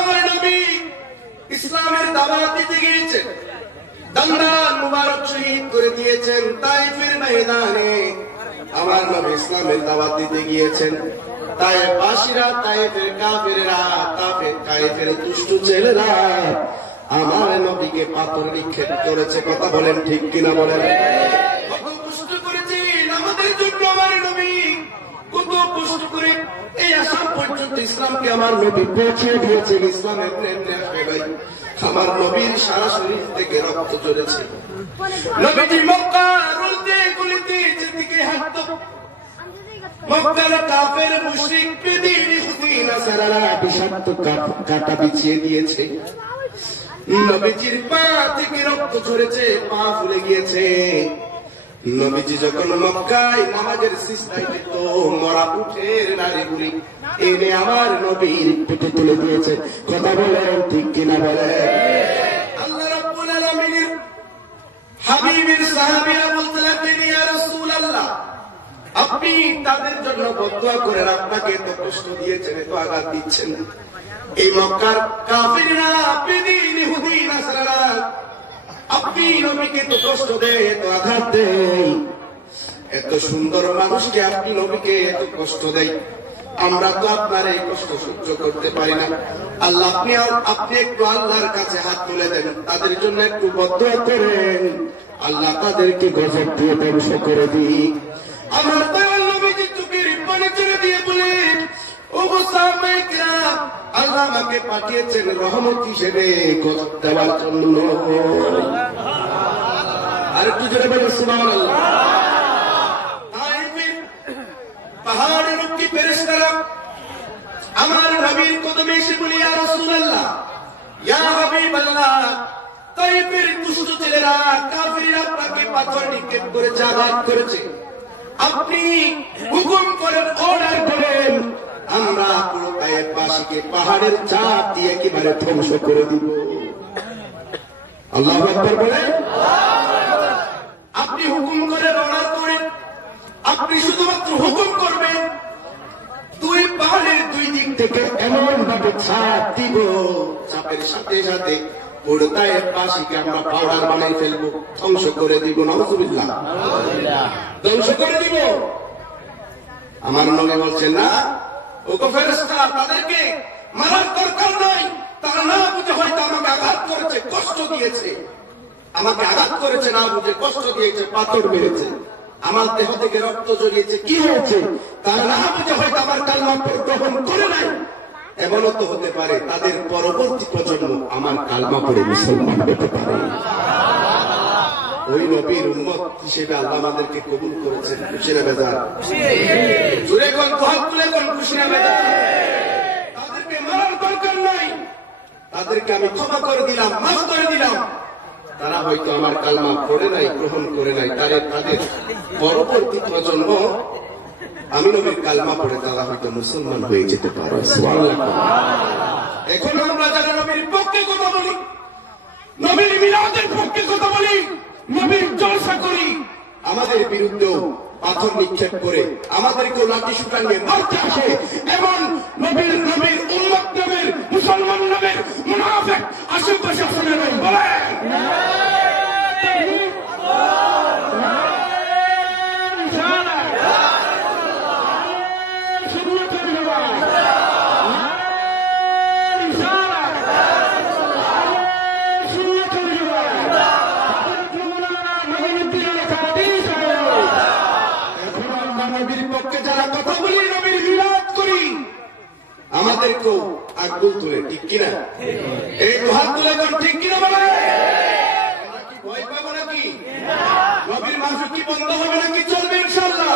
আমার নবী ইসলামের দাওয়াত দিতে গিয়েছেন, দান্দান মুবারক শহীদ করে দিয়েছেন তায়েফের ময়দানে। আমার নবী ইসলামের দাওয়াত দিতে গিয়েছেন, তায়েফবাসীরা, তায়েফের কাফেররা, তায়েফের দুষ্ট ছেলেরা আমার নবীকে পাথর নিক্ষেপ করেছে। কথা বলেন ঠিক কিনা বলেন? কত কষ্ট করেছেন আমাদের জন্য আমার নবী, কত কষ্ট করে এই আসাম পর্যন্ত ইসলামকে আমার নবী পৌঁছে দিয়েছেন। ইসলামের প্রেম ভাই, আমার নবীর সারা শরীর থেকে রক্ত ঝরেছে। নবীজি মক্কা রুলতে গুলিতে যেদিকে হাঁটত, মক্কার কাফের মুশরিক বেদিন ইহুদি নাসারারা বিষাক্ত কাঁটা বিছিয়ে দিয়েছে। নবীজির পা থেকে রক্ত ঝরেছে, পা ফুলে গিয়েছে। নবীজি যখন মক্কায় নামাজের সিজদায় যেত, মরা উঠের নারী বুড়ি এনে আমার নবীর পেটে তুলে দিয়েছে। কথা বলেন ঠিক কিনা বলেন? আল্লাহ রাব্বুল আলামিনের হাবিবের সাহাবীরা বলতে লাগলেন, ইয়া রাসূলুল্লাহ, আপনি তাদের জন্য বদদুয়া করেন, আপনাকে এত কষ্ট দিয়েছেন, এত আঘাত দিচ্ছেন। এই মক্কার কাফিররা, বেদিন ইহুদি নাসারারা আপনি নবীকে এত কষ্ট দেয়, এত আঘাত দেয়, এত সুন্দর মানুষকে আপনি নবীকে এত কষ্ট দেয়, আমরা তো আপনার এই কষ্ট সহ্য করতে পারি না। আল্লাহ আপনি একটু আল্লাহর কাছে হাত তুলে দেন, তাদের জন্য একটু বদদুয়া করেন, আল্লাহ তাদেরকে গজব দিয়ে ধ্বংস করে দিক। আমার দয়াল নবীজি চোখের পানি ছেড়ে দিয়ে বলেন, ওগো সাহাবায়ে আল্লাহ আমাকে পাঠিয়েছেন রহমত হিসেবে গজব দেওয়ার জন্য। আর একটু জোরে বলেন সুবহানাল্লাহ। তায়েফের পাহাড়ের উপরে ফেরেশতারা আমার নবীর কদমে এসে বলে, ইয়া রাসূলুল্লাহ, ইয়া হাবিবাল্লাহ, তায়েফের দুষ্ট ছেলেরা, কাফিররা আপনাকে পাথর নিক্ষেপ করেছে, আঘাত করেছে, আপনি হুকুম করেন, অর্ডার করেন, আমরা পুরো তায়েফবাসীকে পাহাড়ের চাপ দিয়ে একেবারে ধ্বংস করে দিব। আল্লাহু আকবার বলেন। আপনি হুকুম করেন, অর্ডার করেন, আপনি শুধুমাত্র হুকুম করবেন, দুই পাহাড়ের দুই দিক থেকে এমন ভাবে চাপ দিব, চাপের সাথে সাথে পুরো তায়েফবাসীকে আমরা পাউডার বানাই ফেলবো, ধ্বংস করে দিব। নাউযুবিল্লাহ, ধ্বংস করে দিব। আমার নবী বলছেন, না ওগো ফেরেশতা, তাদেরকে মারার দরকার নাই, তারা না বুঝে হয়তো আমাকে আঘাত করেছে, কষ্ট দিয়েছে, আমাকে আঘাত করেছে, না বুঝে কষ্ট দিয়েছে, পাথর মেরেছে, আমার দেহ থেকে রক্ত জড়িয়েছে, কি হয়েছে, তারা না বুঝে হয়তো আমার কালমা গ্রহণ করে নাই। এমনও তো হতে পারে তাদের পরবর্তী প্রজন্ম আমার কালমা পড়ে মুসলমান হতে পারে। ওই নবীর উম্মত হিসেবে আল্লাহ আমাদেরকে কবুল করেছেন। খুশি না বেজার? জোরে কোন হাত তুলে কোন খুশি না বেজার? তাদেরকে মারার দরকার নাই, তাদেরকে আমি ক্ষমা করে দিলাম, মাফ করে দিলাম। তারা হয়তো আমার কালমা পড়ে নাই, গ্রহণ করে নাই, তাদের পরবর্তী প্রজন্ম আমি নবীর কালমা পড়ে তারা হয়তো মুসলমান হয়ে যেতে পারে। এখন আমরা যারা নবীর পক্ষে কথা বলি, নবীর মিলাদের পক্ষে কথা বলি, নবীর জলসা করি, আমাদের বিরুদ্ধেও পাথর নিক্ষেপ করে আমাদেরকেও লাঠি সুটা নিয়ে মারতে আসে এমন নবীর উম্মত নামের, মুসলমান নামের মুনাফিক আশেপাশে আসলে নাই। বলেন আমাদেরকেও আঙ্গুল তুলে, ঠিক কিনা? এই হাত তুলে ঠিক কিনা বলে? আমরা কি ভয় পাবো নাকি? নবীর মাংস কি বন্ধ হবে নাকি? চলবে ইনশাআল্লাহ।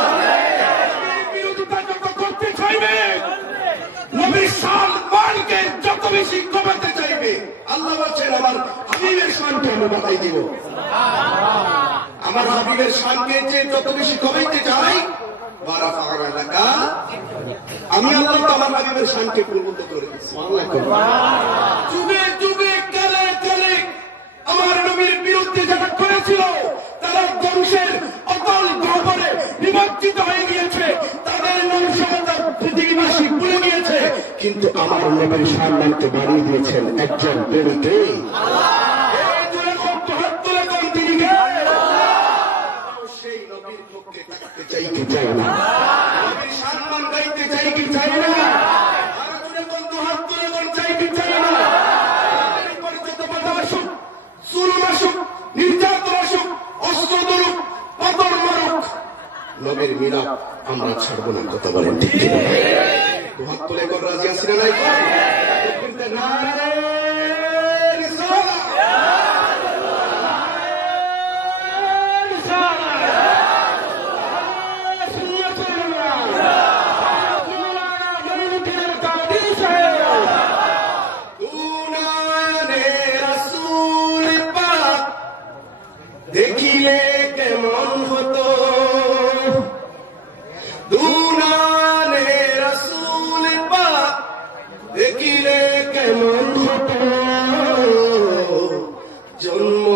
বিরোধিতা যত করতে চাইবে, নবীর সম্মানকে যত বেশি কমাতে চাইবে, আল্লাহ বলছেন আমার হাবিবের শানকে আমি বাড়াই দিব। আমার হাবিবের শানকে যে যত বেশি কমাইতে চাই, আমি আল্লাহ আমার হাবিবের শানকে পূর্ণত করে দিচ্ছি। যুগে যুগে কালে কালে আমার নবীর বিরুদ্ধে যারা করেছিল, তারা ধ্বংসের অতল গহ্বরে নিমজ্জিত হয়ে গিয়েছে, তাদের বংশগত পৃথিবীবাসী ভুলে গিয়েছে, কিন্তু আমার নবীর সম্মানকে বাড়িয়ে দিয়েছেন একজন প্রেমিকে। সেই নবীর পক্ষে থাকতে চাই কি চাই না, নবীর সম্মান গাইতে চাই কি চাই না, হাত তুলে কোন চাই কি চাই না, পরিচিত বাধা আসুক, জুলুম আসুক, নির্যাতন আসুক, অস্ত্র ধরুক, পাথর মারুক, নবীর মিলাদ আমরা ছাড়বো না। কথা বলেন ঠিক কিনা? হাত তুলে কোন রাজি আছি না নাই? দেখিলে কেমন হতো দুনানে রাসূল পাক, দেখিলে কেমন হতো জন্ম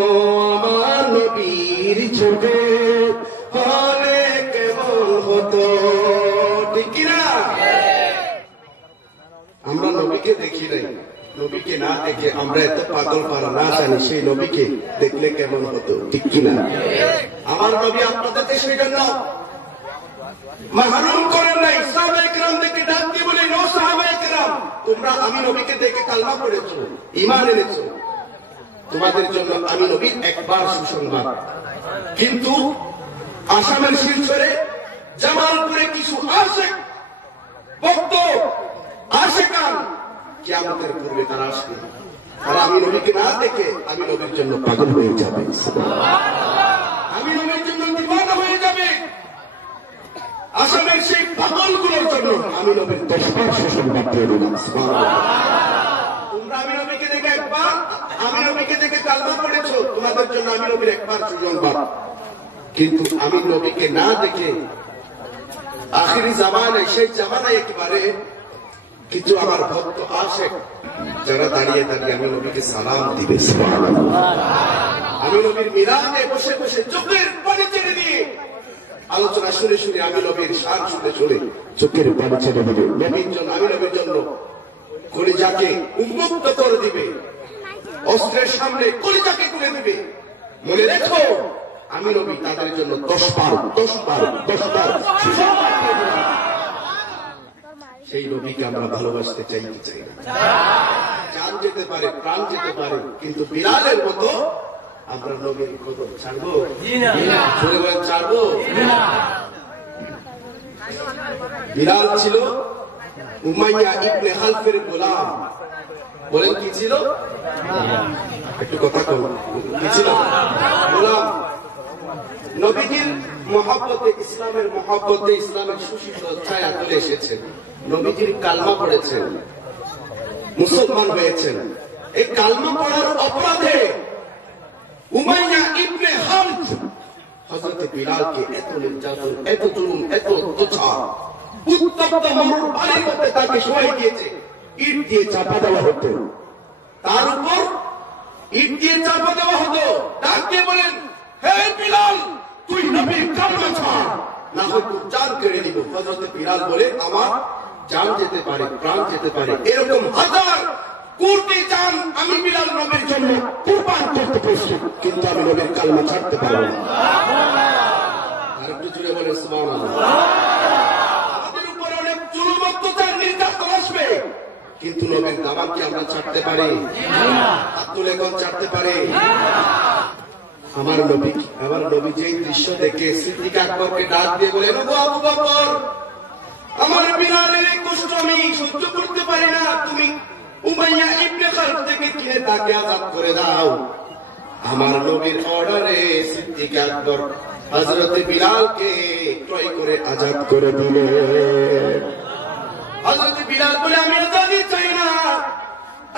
আমার নবীর যুগে হলে কেমন হতো। ঠিক কিনা? আমরা নবীকে দেখি নাই, নবীকে না দেখে আমরা এত পাগল পারা না জানি সেই নবীকে দেখলে কেমন হতো। ঠিক কিনা? আমার নবী আপনাদের সেই জন্য মাহরুম করেন নাই। সাহাবায়ে কেরাম দেখে ডাক দিয়ে বলে, নো সাহাবায়ে কেরাম, তোমরা আমি নবীকে দেখে কালমা পড়েছো, ঈমান এনেছো, তোমাদের জন্য আমি নবীর একবার সুসংবাদ। কিন্তু আসামের শিলচরে জামালপুরে কিছু আশিক ভক্ত আশিকান কিয়ামতের পূর্বে তারা আসবে, তারা আমি নবীকে না দেখে আমি নবীর জন্য পাগল হয়ে যাবে, আমি নবীর জন্য দিওয়ানা হয়ে যাবে। আসামের সেই পাগলগুলোর জন্য আমি নবীর 10বার সুসংবাদ দিয়ে দিলাম। তোমরা আমি নবীকে দেখে একবার, আমি নবীকে দেখে কালমা পড়েছো, তোমাদের জন্য আমি নবীর একবার সুসংবাদ। কিন্তু আমি নবীকে না দেখে আখিরি জামানায়, সেই জামানায় একেবারে কিছু আমার ভক্ত আশিক যারা দাঁড়িয়ে দাঁড়িয়ে আমি নবীকে সালাম দিবে, আমি নবীর মিলাদে বসে বসে চোখের পানি ছেড়ে দিয়ে আলোচনা শুনে শুনে আমি নবীর শান শুনে শুনে চোখের পানি ছেড়ে দিবে নবীর জন্য, আমি নবীর জন্য কলিজাকে উন্মুক্ত করে দিবে, অস্ত্রের সামনে কলিজাকে তুলে দিবে। মনে রেখো আমি নবী তাদের জন্য 10বার সুসংবাদ দিয়ে দিলাম। সেই নবীকে আমরা ভালোবাসতে চাই কি চাই না? জান যেতে পারে, প্রাণ যেতে পারে, কিন্তু বিলালের মতো আমরা নবীর কদম ছাড়বো? বলে বলেন ছাড়বো? বিলাল ছিল উমাইয়া ইবনে খালফের গোলাম। বলেন কি ছিল? একটু কথা কম, কি ছিল? গোলাম। নবীজির মহব্বতে, ইসলামের মহব্বতে, ইসলামের সুশীল ছায়া তুলে এসেছেন, নবীজির কালমা পড়েছেন, মুসলমান হয়েছেন। এই কালমা পড়ার অপরাধে উমাইয়া ইবনে খালফ হযরত বিলালকে এত নির্যাতন, এত জুলুম, এত অত্যাচার, উত্তপ্ত মরুর বাড়ির মধ্যে তাকে শোয়াই দিয়েছে, ইট দিয়ে চাপা দেওয়া হতো, তার উপর ইট দিয়ে চাপা দেওয়া হতো। ডাক দিয়ে বলেন, হে বিলাল, তুই নবীর কালমা ছাড়, না হয় তোর জান কেড়ে দিব। হযরত বিলাল বলে, আমার জান যেতে পারে, প্রাণ যেতে পারে, এরকম হাজার কোটি জান আমি বিলাল নবীর জন্য কুরবান করতে প্রস্তুত, কিন্তু আমি নবীর কালমা ছাড়তে পারবো না। আর একটু জুড়ে বলে সুবহানাল্লাহ। আমাদের উপর অনেক জুলুম, অত্যাচার, নির্যাতন আসবে, কিন্তু নবীর দাওয়াত কি আমরা ছাড়তে পারি? হাত তুলে কোন ছাড়তে পারে? আমার নবী যেই দৃশ্য দেখে সিদ্দিক আকবরকে ডাক দিয়ে বলেন, ও আবু বকর, আমার বিলালের এই কষ্ট আমি সহ্য করতে পারি না, তুমি উমাইয়া ইবনে খালফ থেকে কিনে তাকে আজাদ করে দাও। আমার নবীর অর্ডারে সিদ্দিক আকবর হযরত বিলালকে ক্রয় করে আজাদ করে দিলেন। হযরত বিলাল বলে, আমি আজাদি চাই না,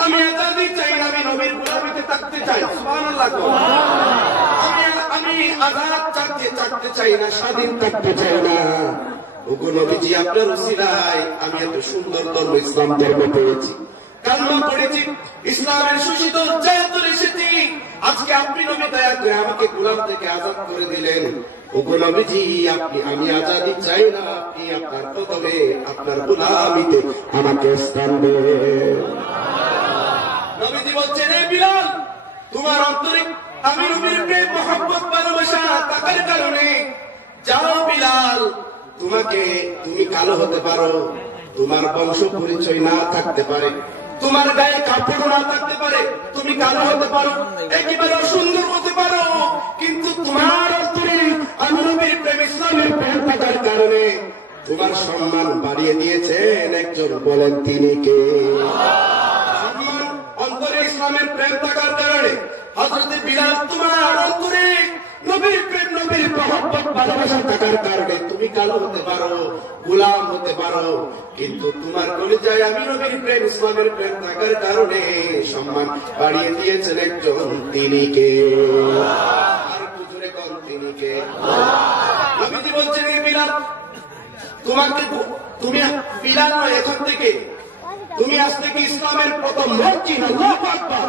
আমি আজাদি চাই না, আমি নবীর গোলামিতে থাকতে চাই। সুবহানাল্লাহ। আমি আজাদ চাকতে চাই না, স্বাধীন থাকতে চাই না। ওগো নবীজি, আপনার উসিলায় আমি এত সুন্দর ধর্ম ইসলাম ধর্ম পেয়েছি, কালমা পড়েছি, ইসলামের সুশীতল ছায়া তুলে এসেছি। আজকে আপনি নবী দয়া করে আমাকে গোলাম থেকে আজাদ করে দিলেন। ওগো নবীজি, আমি আজাদি চাই না, আপনি আপনার কদমে আপনার গোলামিতে আমাকে স্থান দেন। নবীজি বলছেন, এ বিলাল, তোমার অন্তরে আমি নবীর প্রেম মহব্বত ভালোবাসা থাকার কারণে যাও বিলাল, তুমি কালো হতে পারো, তোমার বংশ পরিচয় না থাকতে পারে, তোমার গায়ে কাপড় না থাকতে পারে, তুমি কালো হতে পারো, একেবারে অসুন্দর হতে পারো, কিন্তু তোমার অন্তরে আমি নবীর প্রেম ইসলামের প্রেম থাকার কারণে তোমার সম্মান বাড়িয়ে দিয়েছেন একজন, বলেন তিনি কে? সম্মান অন্তরে ইসলামের প্রেম থাকার কারণে হযরত বিলাল তোমার অন্তরে নবীর প্রেম নবীর মহব্বত ভালোবাসা থাকার কারণে তুমি কালো হতে পারো, গোলাম হতে পারো, কিন্তু তোমার কলিজায় আমি নবীর প্রেম ইসলামের প্রেম থাকার কারণে সম্মান বাড়িয়ে দিয়েছেন একজন, তিনি কে? আর জোরে কোন তিনি কে? নবীজি বলছেন, এই বিলাল, তুমি বিলাল নয়, এখন থেকে তুমি আজ থেকে ইসলামের প্রথম মুয়াজ্জিন। আল্লাহু আকবার।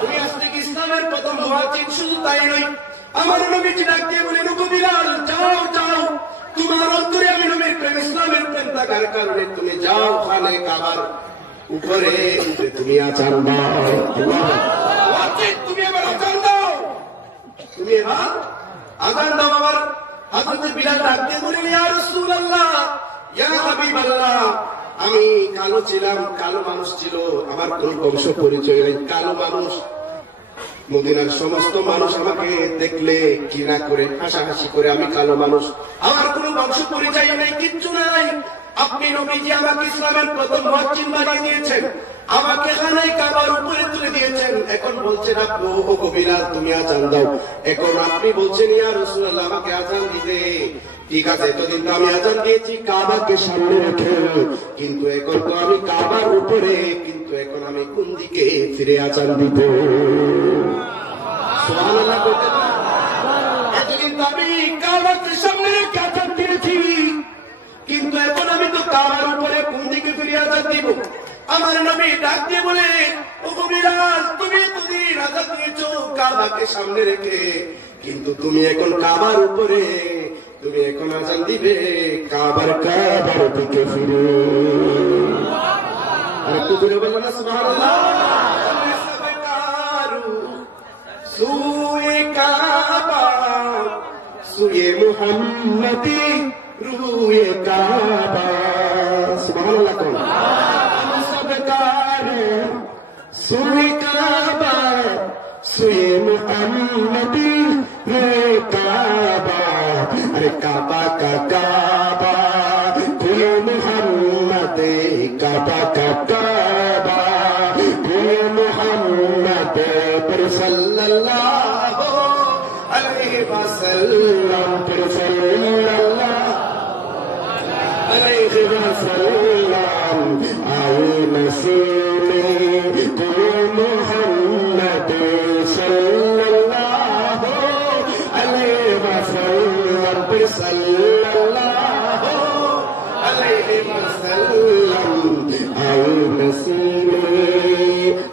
তুমি আজ থেকে ইসলামের প্রথম মুয়াজ্জিন। শুধু তাই নয়, আমার নবীজি ডাক দিয়ে বলেন, ওগো বিলাল, যাও যাও, তোমার অন্তরে আমি নবীর প্রেম ইসলামের প্রেম থাকার কারণে তুমি যাও খানে কাবার উপরে তুমি আজান দাও। তুমি এবার আজান দাও, তুমি এবার আজান দাও। আমার হযরত বিলাল ডাক দিয়ে বলেন, ইয়া রাসূলুল্লাহ, ইয়া হাবিবাল্লাহ, আমি কালো ছিলাম, কালো মানুষ ছিল, আমার কোন বংশ পরিচয় নেই, কালো মানুষ। মদিনার সমস্ত মানুষ আমাকে দেখলে ঘৃণা করে, হাসাহাসি করে, আমি কালো মানুষ, আমার কোন বংশ পরিচয় নেই, কিচ্ছু নাই। আপনি নবীজি আমাকে ইসলামের প্রথম মুয়াজ্জিন বানিয়ে দিয়েছেন, আমাকে খানায় কাবার উপরে তুলে দিয়েছেন। এখন বলছেন আপনি, ওগো বিলাল, তুমি আজান দাও। এখন আপনি বলছেন, ইয়া রাসূলুল্লাহ, আমাকে আজান দিতে। ঠিক আছে, এতদিন তো আমি আজান দিয়েছি কাবাকে সামনে রেখে, কিন্তু এখন তো আমি কাবার উপরে, কিন্তু এখন আমি কোন দিকে ফিরে আজান দিব? সুবহানাল্লাহ বলতে পারেন? এতদিন তো আমি কাবাকে সামনে রেখে আজান দিয়েছি, কিন্তু এখন আমি তো কাবার উপরে, কোন দিকে ফিরে আজান দিব? আমার নবী ডাক দিয়ে বলে, ওগো বিলাল, তুমি এতদিন আজান দিয়েছো কাবাকে সামনে রেখে, কিন্তু তুমি এখন কাবার উপরে, তুমি এখন আজান দিবে কাবার দিকে ফিরে। আর একটু দূরে বলবো না সুবহানাল্লাহ। সুয়ে কাবা, সুয়ে মুহাম্মদি, রুয়ে কাবা। সুবহানাল্লাহ। কোন সুয়ে কাবা, সুয়ে মুহাম্মদি, রুয়ে কাবা। अरे काबा का काबा, कुए मुहम्मद, काबा का काबा, कुए मुहम्मद पर सल्लल्लाहु अलैहि वसल्लम, पर सल्लल्लाहु अलैहि वसल्लम। आए नसीमे कुए मुहम्मद सल्लल्लाहु अलैहि वसल्लम, पर सल्लल्लाहु अलैहि वसल्लम। आए नसीमे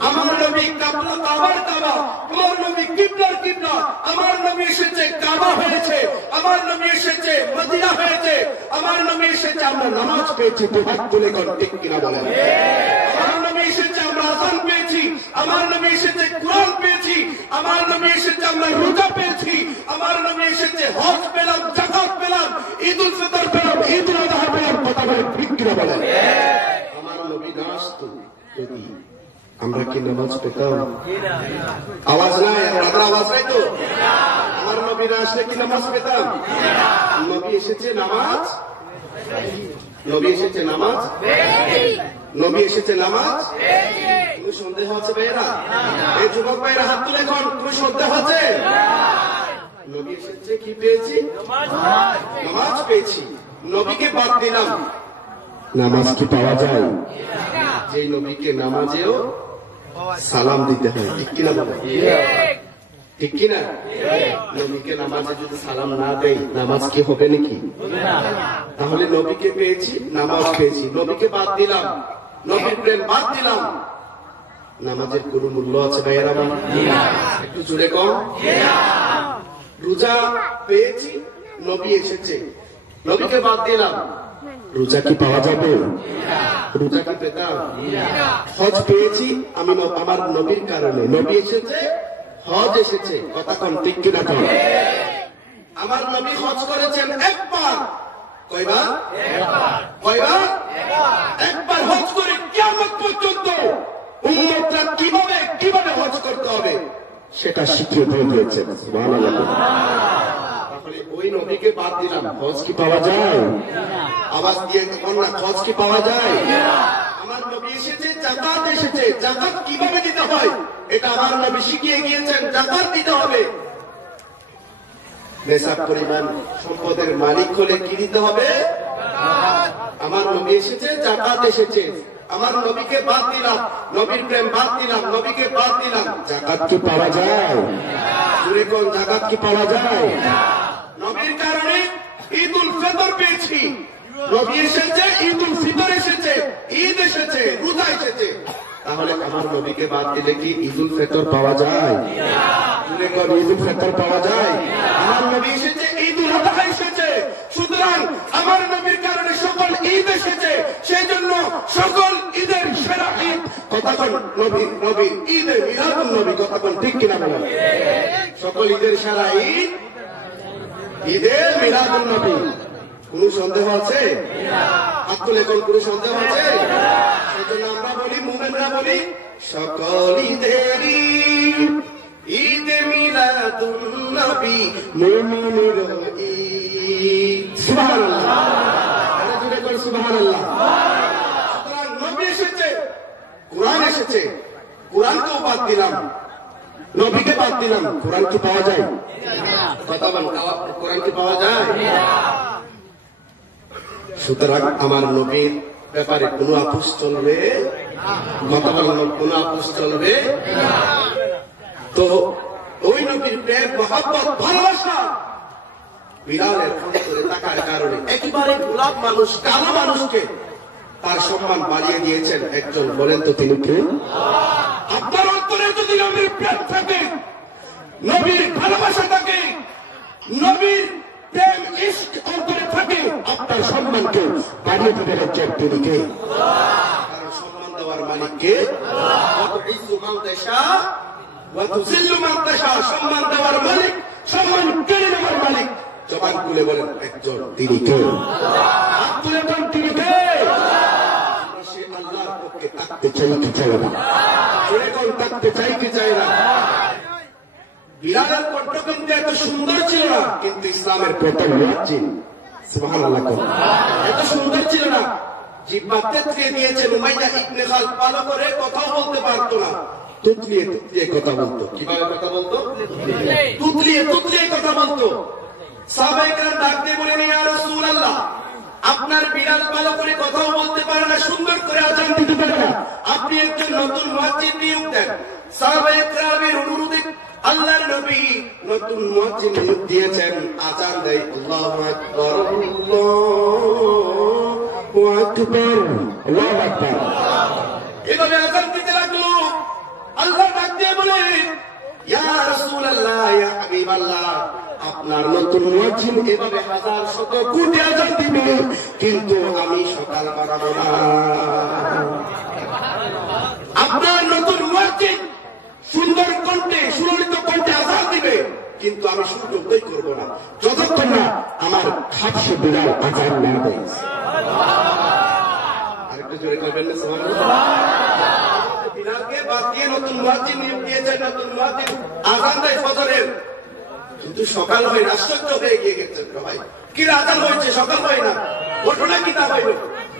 আমার নবী কাবা, কাবার কাবা, আমার নবী কিবলার কিবলা, আমার নবী এসেছে কাবা হয়েছে, আমার নবী এসেছে মদিনা হয়েছে, আমার নবী এসেছে আমরা নামাজ পেয়েছি। তো হাত তুলে কোন ঠিক কিনা বলেন? আমার নবী এসেছে আমরা আযান পেয়েছি, আমার নবী এসেছে কুরআন পেয়েছি, আমার নবী এসেছে আমরা রোজা পেয়েছি, আমার নবী এসেছে হজ পেলাম, যাকাত পেলাম, ঈদুল ফিতর পেলাম, ঈদুল আযহা পেলাম। কথা বলে ঠিক কিনা বলেন? আমার নবী না আসতো যদি আমরা কি নামাজ পেতাম? আওয়াজ নাই, আপনাদের আওয়াজ নাই তো? আমার নবী না আসলে কি নামাজ পেতাম? নবী এসেছে নামাজ, নবী এসেছে নামাজ, নবী এসেছে নামাজ। তুমি সন্দেহ আছে ভাইয়েরা? এই যুবক ভাইয়েরা হাত তুলে কোন, তুমি সন্দেহ আছে? নবী এসেছে কি পেয়েছি? নামাজ পেয়েছি। নবীকে বাদ দিলাম, নামাজ কি পাওয়া যায়? যে নবীকে নামাজেও সালাম দিতে হয়, ঠিক কিনা বলে? ঠিক কিনা? নবীকে নামাজে যদি সালাম না দেয় নামাজ কি হবে নাকি? তাহলে নবীকে পেয়েছি, নামাজ পেয়েছি, নবীকে বাদ দিলাম, নবীর প্রেম বাদ দিলাম, নামাজের কোন মূল্য আছে ভাইয়েরা আমার? একটু জোরে কম। রোজা পেয়েছি, নবী এসেছে, নবীকে বাদ দিলাম, রোজা কি পাওয়া যাবে? রোজা কি পেতাম? হজ পেয়েছি আমি আমার নবীর কারণে, নবী এসেছে, হজ এসেছে, কথা কম ঠিক কিনা কম? আমার নবী হজ করেছেন একবার, কয়বার? কয়বার? একবার হজ করে কিয়ামত পর্যন্ত উম্মতরা কিভাবে কিভাবে হজ করতে হবে সেটা শিখিয়ে দিয়ে দিয়েছেন। সুবহানাল্লাহ। তাহলে ওই নবীকে বাদ দিলাম, হজ কি পাওয়া যায়? আওয়াজ দিয়ে বলুন না, হজ কি পাওয়া যায়? আমার নবী এসেছে, যাকাত এসেছে, যাকাত কিভাবে দিতে হয় এটা আমার নবী শিখিয়ে গিয়েছেন। যাকাত দিতে হবে, নেশাব পরিমাণ সম্পদের মালিক হলে কি দিতে হবে? আমার নবী এসেছে, যাকাত এসেছে, আমার নবীকে বাদ দিলাম, নবীর প্রেম বাদ দিলাম, নবীকে বাদ দিলাম, যাকাত কি পাওয়া যায়? জুড়ে কোন যাকাত কি পাওয়া যায়? নবীর কারণে ঈদ উল ফিতর পেয়েছি, নবী এসেছে, ঈদ উল ফিতর এসেছে, ঈদ এসেছে, রোজা এসেছে, তাহলে আমার নবীকে বাদ দিলে কি ঈদ উল ফিতর পাওয়া যায়? জুড়ে কোন ঈদ উল ফিতর পাওয়া যায়? আমার নবী এসেছে, ঈদ উল আযহা এসেছে, সুতরাং আমার নবীর কারণে সকল ঈদ এসেছে, সেই জন্য সকল ঈদের সেরা ঈদ কথা কোন নবী, নবী ঈদে মিলাদুন নবী, কথা কোন ঠিক কিনা বলেন? সকল ঈদের সেরা ঈদ ঈদে মিলাদুন নবী। কোন সন্দেহ আছে? হাত তুলে কোন কোন সন্দেহ আছে? সেজন্য আমরা বলি, মুমিনরা বলি, সকল ঈদের ঈদে মিলাদুন নবী, মুমিনের ঈদ। সুবহানাল্লাহ, এটা জুড়ে কর সুবহানাল্লাহ। সুতরাং নবী এসেছে, কোরআন এসেছে, কোরআনকেও বাদ দিলাম, নবীকে বাদ দিলাম, কোরআন কি পাওয়া যায়? কথা বল, কোরআন কি পাওয়া যায়? সুতরাং আমার নবীর ব্যাপারে কোনো আপোষ চলবে? কথা বল, কোনো আপোষ চলবে? তো ওই নবীর প্রেম, মহব্বত, ভালোবাসা বিলালের অন্তরে থাকার কারণে একেবারে গোলাপ মানুষ, কালো মানুষকে তার সম্মান বাড়িয়ে দিয়েছেন একজন। বলেন তো তিনি কে? আপনার অন্তরে যদি নবীর প্রেম থাকে, নবীর ভালোবাসা থাকে, নবীর প্রেম ইশক অন্তরে থাকে, আপনার সম্মানকে বাড়িয়ে দিতে হচ্ছে তিনি কে? কারণ সম্মান দেওয়ার মালিক কে? সম্মান দেওয়ার মালিক, সম্মান কেড়ে নেওয়ার মালিক জবান খুলে বলেন একজন, তিনি কে? হাত তুলে বলেন তিনি কে? সে আল্লাহর পক্ষে থাকতে চাই কি চাই না? সেরকম থাকতে চাই কি চাই না? বিলালের কণ্ঠ কিন্তু এত সুন্দর ছিল না, কিন্তু ইসলামের প্রথম মুয়াজ্জিন, সুবহানাল্লাহ, এত সুন্দর ছিল না, জিহ্বা তেতরিয়ে দিয়েছেন। উমাইয়া ইবনে খালদ ভালো করে কথাও বলতে পারতো না, তুতলিয়ে তুতলিয়ে কথা বলতো। কিভাবে কথা বলতো? তুতলিয়ে তুতলিয়ে কথা বলতো। সাহাবায়ে কেরাম ডাক দিয়ে বলেন, ইয়া রাসূলুল্লাহ, আপনার বিলাল ভালো করে কথাও বলতে পারে না, সুন্দর করে আযান দিতে পারে না, আপনি একজন নতুন মুয়াজ্জিন নিয়োগ দেন। সাহাবায়ে কেরামের অনুরোধে আল্লাহর নবী নতুন মুয়াজ্জিন নিয়োগ দিয়েছেন, আযান দেয়, আল্লাহু আকবার, আল্লাহু আকবার, আল্লাহু আকবার, এভাবে আযান দিতে লাগলো। আল্লাহ ডাক দিয়ে বলেন, ইয়া রাসূলুল্লাহ, ইয়া হাবিবাল্লাহ, আপনার নতুন মুয়াজ্জিন এভাবে হাজার শত কোটি আযান দিবে, কিন্তু আমি সকাল বাড়াবো না। আপনার নতুন মুয়াজ্জিন সুন্দর কণ্ঠে, সুললিত কণ্ঠে আযান দিবে, কিন্তু আমি সূর্যোদয় করব না যতক্ষণ না আমার হাফসে বিলাল আযান না দেয়। আরেকটু জোরে করবেন না সুবহানাল্লাহ। বিলালকে বাদ দিয়ে নতুন মুয়াজ্জিন নিয়োগ দিয়েছেন, নতুন মুয়াজ্জিন আযান দেয় ফজরের, কিন্তু সকাল হয় না। আশ্চর্য হয়ে গিয়ে গেছেন ভাই, কি আযান হয়েছে, সকাল হয় না, ঘটনা কিতা হইল,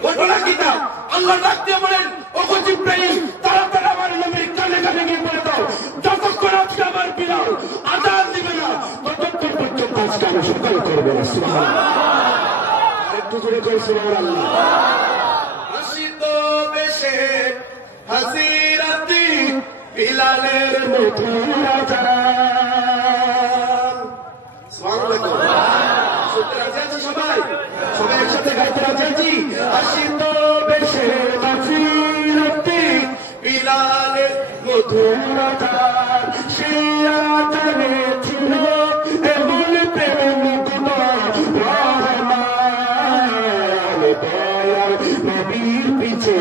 ঘটনা কিতা? আল্লাহ ডাক দিয়ে বলেন, ওগো জিবরাইল, তাড়াতাড়ি আমার নবীর কানে কানে গিয়ে বলে দাও, যতক্ষণ আজকে আমার বিলাল আযান দিবে না ততক্ষণ পর্যন্ত আজকে আমি সকাল করবো না। সুবহানাল্লাহ, আরেকটু জোরে করে সুবহানাল্লাহ। হাসিত বেশে হাসিরাতি বিলালের নতুন আযান। সুবহানাল্লাহ, সবাই সবাই একসাথে গাইতে রাজি আছি। হাসিত বেশে হাসিরাতি বিলালের মধুর আধার সেই আধারে ছিল এমন প্রেম গুণ রহমান দয়াল নবীর পিছে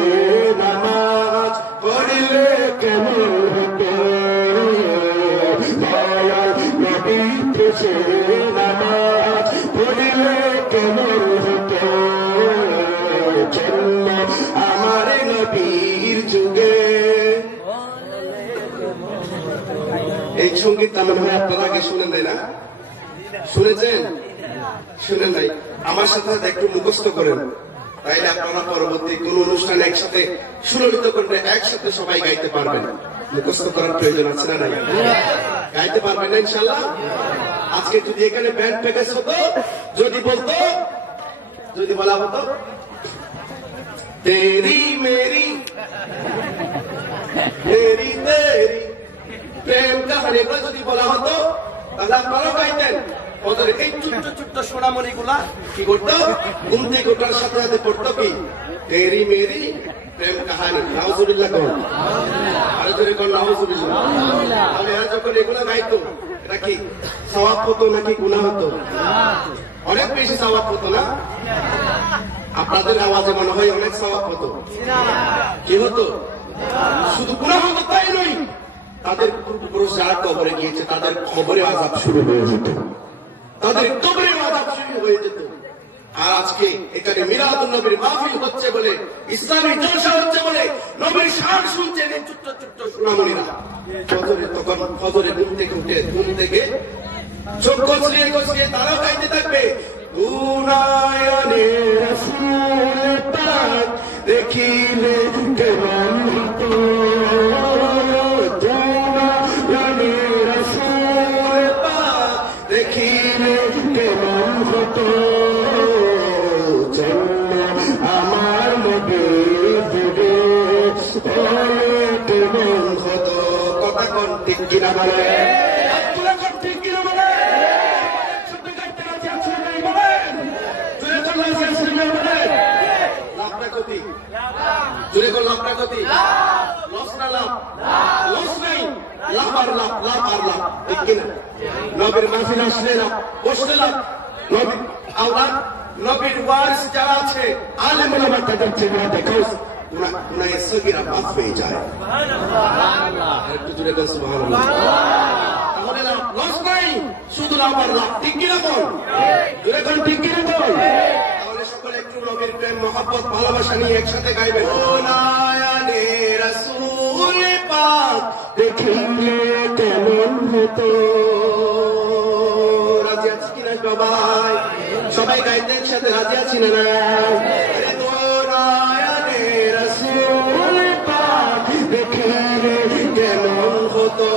নামাজ পড়লে কেমন হতো দয়াল নবীর পিছে নামাজ পড়লে কেমন হতো জন্ম আমার নবীর যুগে। এই সঙ্গীতটা মনে হয় আপনারা আগে শুনেন নাই না? শুনেছেন? শুনেন নাই? আমার সাথে একটু মুখস্থ করেন, তাইলে আপনারা পরবর্তী কোন অনুষ্ঠানে একসাথে সুললিত করলে একসাথে সবাই গাইতে পারবেন। মুখস্থ করার প্রয়োজন আছে না নাই? গাইতে পারবেন না ইনশাল্লাহ? আজকে যদি এখানে ব্যান্ড প্যাকেজ হতো, যদি বলতো, যদি বলা হতো তেরি মেরি তেরি তেরি প্রেম কাহানি, এগুলো যদি বলা হতো তাহলে আপনারাও গাইতেন। ওদের এই ছোট্ট ছোট্ট সোনামণি গুলা কি করতো? ঘুম থেকে ওঠার সাথে সাথে পড়তো কি তেরি মেরি প্রেম কাহানি। নাউজুবিল্লাহ কোন আরো জোরে কোন নাউজুবিল্লাহ। তাহলে এরা যখন এগুলা গাইতো এটা কি সওয়াব হতো নাকি গুনাহ হতো? অনেক বেশি সওয়াব হতো না? আপনাদের আওয়াজে মনে হয় অনেক সওয়াব হতো। কি হতো? শুধু গুনাহ হতো তাই নয়, তাদের পূর্বপুরুষ যারা কবরে গিয়েছে তাদের কবরে আযাব শুরু হয়ে যেত, তাদের কবরে আযাব শুরু হয়ে যেত। আর আজকে এখানে মিলাদুন নবীর মাহফিল হচ্ছে বলে, ইসলামী জলসা হচ্ছে বলে নবীর শান শুনছেন এই ছোট্ট ছোট্ট সোনামণিরা। ফজরে তখন ফজরে ঘুম থেকে উঠে ঘুম থেকে চোখ কচলিয়ে কচলিয়ে তারাও গাইতে থাকবে গুনায়নে রাসূল পাক দেখিলে কেমন হতো গুনায়নে রাসূল পাক দেখিলে কেমন হতো জন্ম আমার নবীর যুগে কেমন হতো। কথা কোন ঠিক কিনা বলে? ঠিক কিনা বলে? জুড়ে করলাম টাকা লস না লাভ? লস নাই, লাভ আর লাভ, লাভ আর লাভ। ঠিক কিনা? নবীর মাহফিল আসলে লাভ, বসলে লাভ। নবীর আওলাদ, নবীর ওয়ারিস যারা আছে আলেম ওলামা তাদের চেহারা দেখাও গুনাহে সগীরা মাফ হয়ে যায়। একটু জুড়ে কর সুবহানাল্লাহ। তাহলে লাভ লস নাই, শুধু লাভ আর লাভ। ঠিক কিনা বল? জুড়ে কর ঠিক কিনা বল? সকলে একটু নবীর প্রেম মহব্বত ভালোবাসা নিয়ে একসাথে গাইবেন গুনায়নে রাসূল পাক দেখিলে কেমন হতো। রাজি আছি কিনা সবাই? সবাই গাইতে একসাথে রাজি আছি না? গুনায়নে রাসূল পাক দেখিলে কেমন হতো।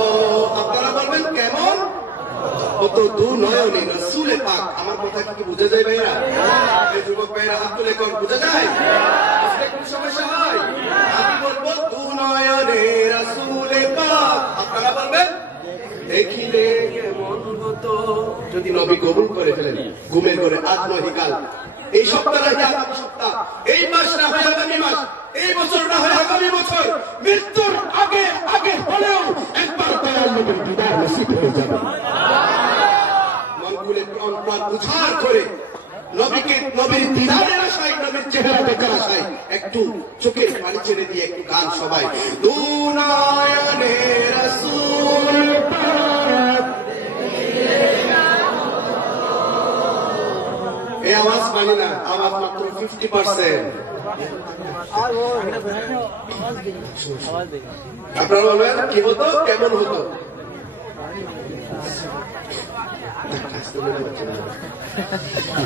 আপনারা বলবেন কেমন হতো? দু নয়নে রাসূলে পাক। আমার কথা কি বুঝে যায় ভাইরা? এই যুবক ভাইরা হাত তুলে কোন বুঝে যায়? বুঝতে কোন সমস্যা হয়? আমি বলবো দু নয়নে রাসূলে পাক। আপনারা বলবেন দেখিলে কেমন হতো। যদি নবী কবুল করে ফেলেন ঘুমের ঘরে আজ নহিকাল, এই সপ্তাহ না হয় আগামী সপ্তাহ, এই মাস না হয় আগামী মাস, এই বছর না হয় আগামী বছর, মৃত্যুর আগে আগে হলেও একবার দয়াল নবীর দিদার নসিব হয়ে যাবে। মনগুলো প্রাণ উজাড় করে নবীকে, নবীর দিদারের আশায়, নবীর চেহারা দেখার আশায় একটু চোখের পানি ছেড়ে দিয়ে একটু গান সবাই দু নয়নে রাসূল পাক। এই আওয়াজ পানি না, আওয়াজ মাত্র 50%। আপনারা বলবেন কি হতো কেমন হতো?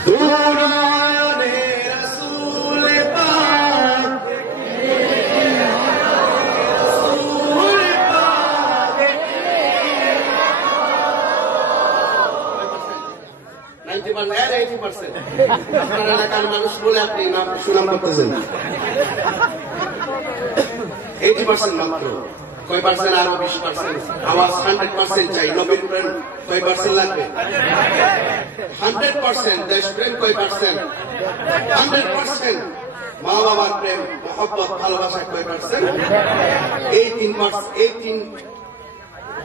গুনায়নে রাসূল পাক 80%। আপনার এলাকার মানুষ বলে আপনি সুনাম করতেছেন 80% মাত্র। কয় পার্সেন্ট? আরো 20%। আওয়াজ 100% চাই। নবীর প্রেম কয় পার্সেন্ট লাগবে? 100%। দেশ প্রেম কয় পার্সেন্ট? 100%। মা বাবার প্রেম মহব্বত ভালোবাসা কয় পার্সেন্ট? 18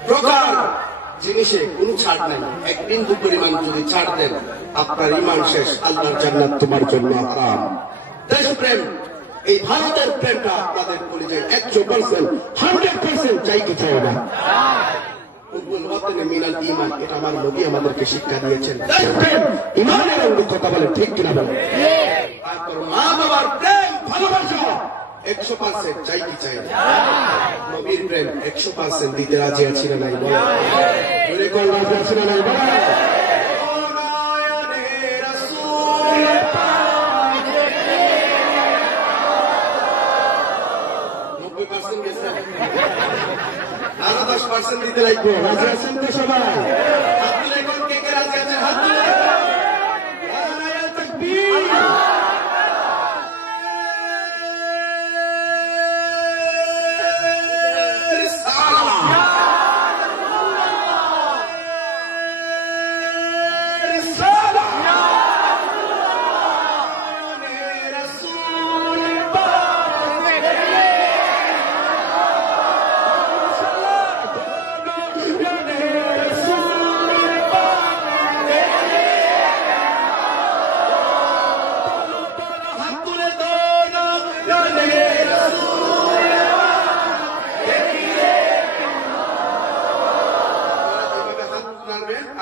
প্রকার জিনিসে কোন ছাড় নাই। এক বিন্দু পরিমাণ যদি ছাড় দেন আপনার ইমান শেষ, আল্লাহর জান্নাত তোমার জন্য হারাম। দেশপ্রেম, এই ভারতের প্রেমটা আপনাদের পরিচয় 100%, 100% চাই কি চাই না? মিনাল ইমান, এটা আমার নবী আমাদেরকে শিক্ষা দিয়েছেন। দেশপ্রেম ইমানের অঙ্গ, কথা বলে ঠিক কিনা বলেন? তারপর মা বাবার প্রেম ভালোবাসা 100% চাই কি চাই না? নবীর প্রেম 100% দিতে রাজি আছি না নাই? বলেন রাজি আছি না নাই? বলেন 90% গেছে, আরো 10% দিতে লাগবে। রাজি আছেন তো সবাই? হাত তুলে এখন কে কে রাজি আছেন? হাত তুলে। নারায়ে তাকবীর।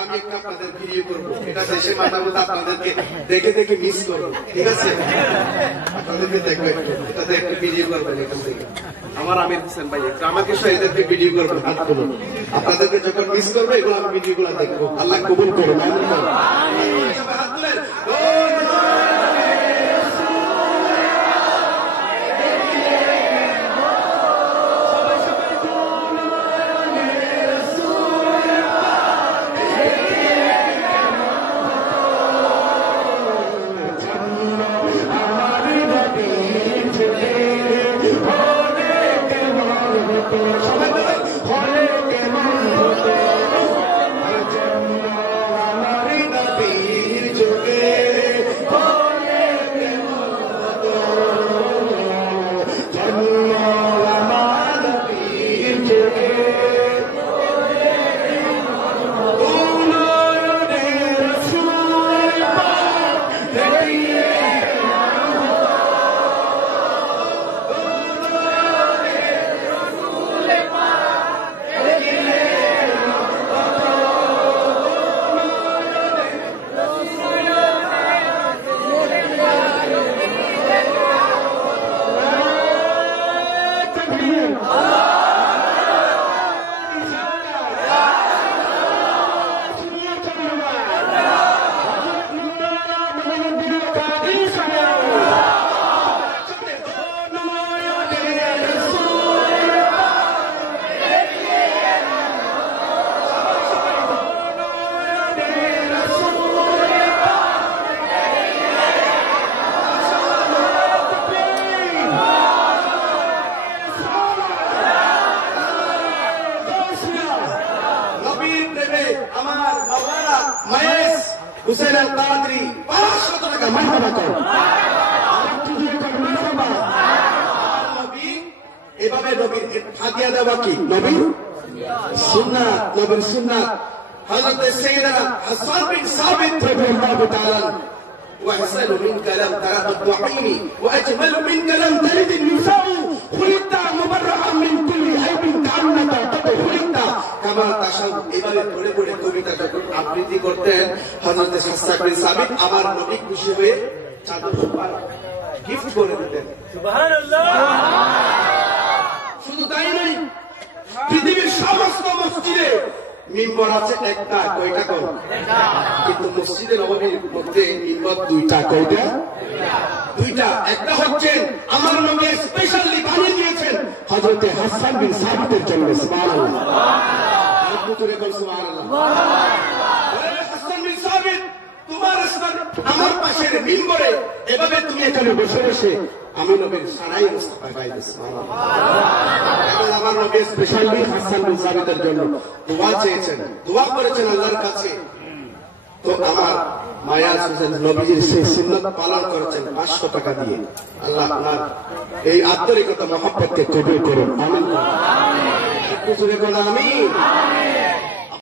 আমি একটা আপনাদের ভিডিও করবো, এটা দেশের মাতামত আপনাদেরকে দেখে দেখে মিস করবো, ঠিক আছে? আপনাদেরকে দেখবো একটু, এটাতে একটু ভিডিও করবেন এখান থেকে। আমার আমির হোসেন ভাই একটু আমাকে এদেরকে ভিডিও করবেন, হাত তুলুন। আপনাদেরকে যখন মিস করবো এগুলো আমি ভিডিও গুলো দেখবো। আল্লাহ কবুল করুন। হাত তুলেন। হুসেন আল কাদরি 500 টাকা মারহাবা করো। নবী এভাবে নবীর হাদিয়া দেওয়া কি নবীর সুন্নাত, নবীর সুন্নাত। হযরত সাইয়েদনা হাসান বিন সাবিত রাদিয়াল্লাহু তাআলা وأحسن منك لم تر الضعين وأجمل منك لم تلد النساء خلقت مبرأ من كل عيب كأنك قد خلقت كما تشاء। এবারে পড়ে পড়ে কবিতা যখন আবৃত্তি করতেন হযরত হাসান বিন সাবিত, আমার নবী খুশি হয়ে চাদর গিফট করে দিতেন। সুবহানাল্লাহ। শুধু তাই নয়, পৃথিবীর সমস্ত মসজিদে মিম্বর আছে একটা, কয়টা কম? কিন্তু মসজিদে নববীর মধ্যে মিম্বর দুইটা। কয়টা? দুইটা। একটা হচ্ছে আমার নবী স্পেশালি বানিয়ে দিয়েছেন হযরত হাসান বিন সাবিতের জন্য। সুবহানাল্লাহ। সুবহানাল্লাহ। হাসান বিন সাবিত, তোমার স্থান আমার পাশের মিম্বরে, এভাবে তুমি এখানে বসে বসে আমি নবীর সারাই মুস্তাফা পাইছি। সুবহানাল্লাহ। আমার নবী স্পেশালি হাসান বিন সাবিতের জন্য দোয়া চেয়েছেন, দোয়া করেছেন আল্লাহর কাছে। তো আমার মায়া হোসেন নবীজির সেই সুন্নত পালন করেছেন 500 টাকা দিয়ে। আল্লাহ আপনার এই আন্তরিকতা মহব্বতকে কবুল করুন, আমিন। একটু জোরে বলুন আমিন।